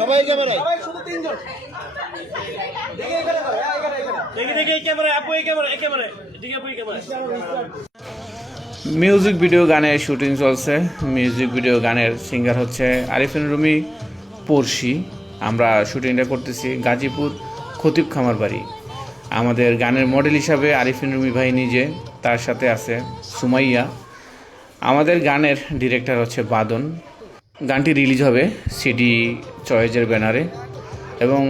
সবাই ক্যামেরায় শুধু তিনজন দেখে এখানে করো এখানে দেখি এই ক্যামেরা আপু এই ক্যামেরা এদিকে আপু এই ক্যামেরা মিউজিক ভিডিও গানের শুটিং চলছে। মিউজিক ভিডিও গানের সিঙ্গার হচ্ছে আরিফিন রুমি পড়শি। আমরা শুটিংটা করতেছি গাজীপুর খতিব খামার বাড়ি। আমাদের গানের মডেল হিসাবে আরিফিন রুমি ভাই নিজে, তার সাথে আছে সুমাইয়া। আমাদের গানের ডিরেক্টর হচ্ছে বাদন। গানটি রিলিজ হবে সিডি চয়েজের ব্যানারে এবং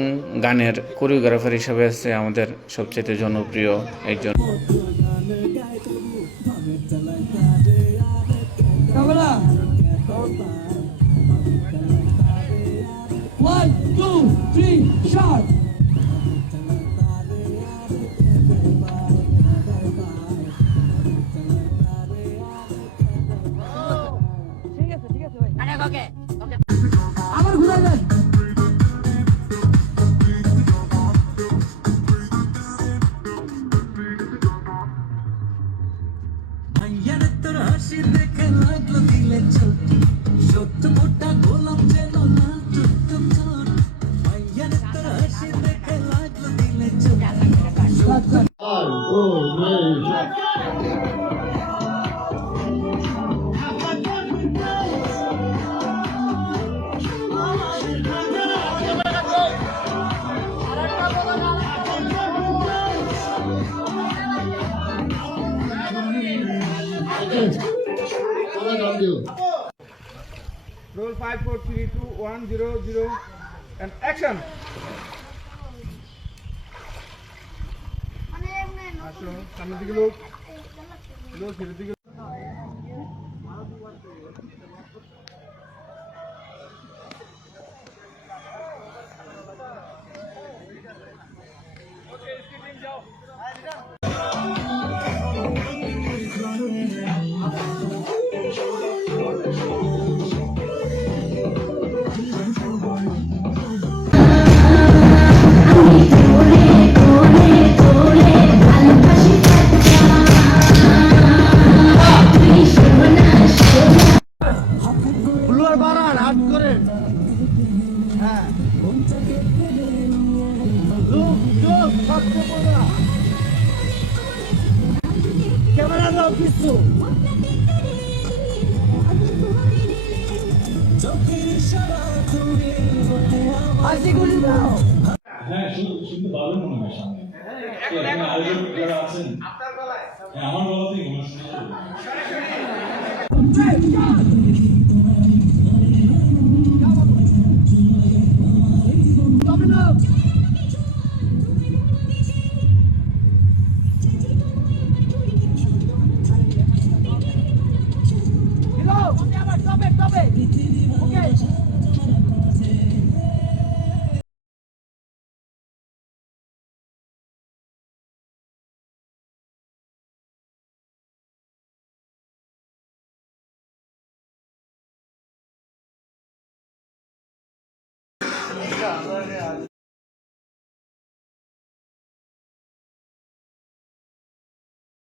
গানের কোরিওগ্রাফার হিসাবে আছে আমাদের সবচেয়ে জনপ্রিয় একজন। One, two, three, sharp. আবার ঘুরে দেন। মাইয়ার তোর হাসি দেখে লাগলো দিলে ছোট সত্য মোটা গোলাম যেন না টুকটুক ছোট মাইয়ার তোর হাসি দেখে লাগলো দিলে ছোট Roll 5 4 3 2 1 0 0 and action আসো সামনের দিকে লোক ফিরে দিকে ফুলোয়ার বাড়ান হাত করে ক্যামেরা দাও কিছু হাসিগুলি দাও হ্যাঁ শুনতে পাবেন মনে হয় সামনে এখানে আয়োজক যারা আছেন হ্যাঁ আমার বলাতেই মনে